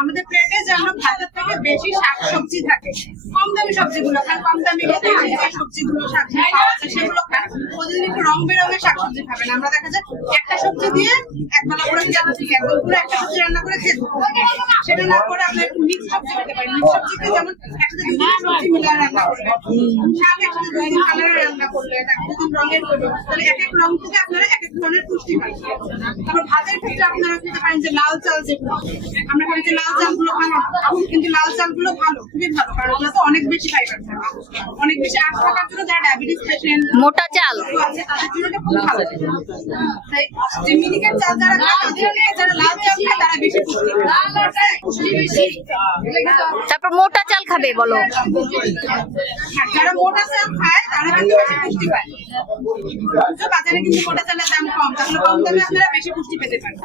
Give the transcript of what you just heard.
আমাদের প্লেটে যেন ভাতের থেকে বেশি শাকসবজি থাকে কম দামি সবজিগুলো খান কম দামি সবজিগুলো শাকসবজি পাওয়া সেগুলো খান। প্রতিদিন একটু রং বেরঙের শাকসবজি খাবেন। আমরা দেখা যায় একটা সবজি দিয়ে এক বেলা করে একটা সবজি রান্না করে খেতে সেটা না করে আপনি একটু মিক্স সবজি খেতে পারেন মিক্স সবজিতে যেমন একসাথে দুটো সবজি মিলিয়ে রান্না শাক একসাথে দুই তিন কালারের রান্না দুদিন রঙের তাহলে এক এক রং থেকে আপনারা এক এক ধরনের পুষ্টি পাবেন তারপর ভাতের ক্ষেত্রে আপনারা খেতে পারেন যে লাল চাল যেগুলো আমরা ভাবি যে লাল চালগুলো ভালো কিন্তু লাল চালগুলো ভালো খুবই ভালো কারণ ওগুলো তো অনেক বেশি ফাইবার থাকে। অনেক বেশি আখ থাকার জন্য যারা ডায়াবেটিস পেশেন্ট মোটা চাল। আছে তাদের জন্য এটা খুব ভালো। তাই যে মিনিকেট চাল যারা খায় তাদের যারা লাল চাল খায় তারা বেশি পুষ্টি পায়। পুষ্টি বেশি তারপর মোটা চাল খাবে, বলো। যারা মোটা চাল খায়, তারা কিন্তু বেশি পুষ্টি পায়। বাজারে কিন্তু মোটা চালের দাম কম, তাহলে কম দামে আপনারা বেশি পুষ্টি পেতে পারেন।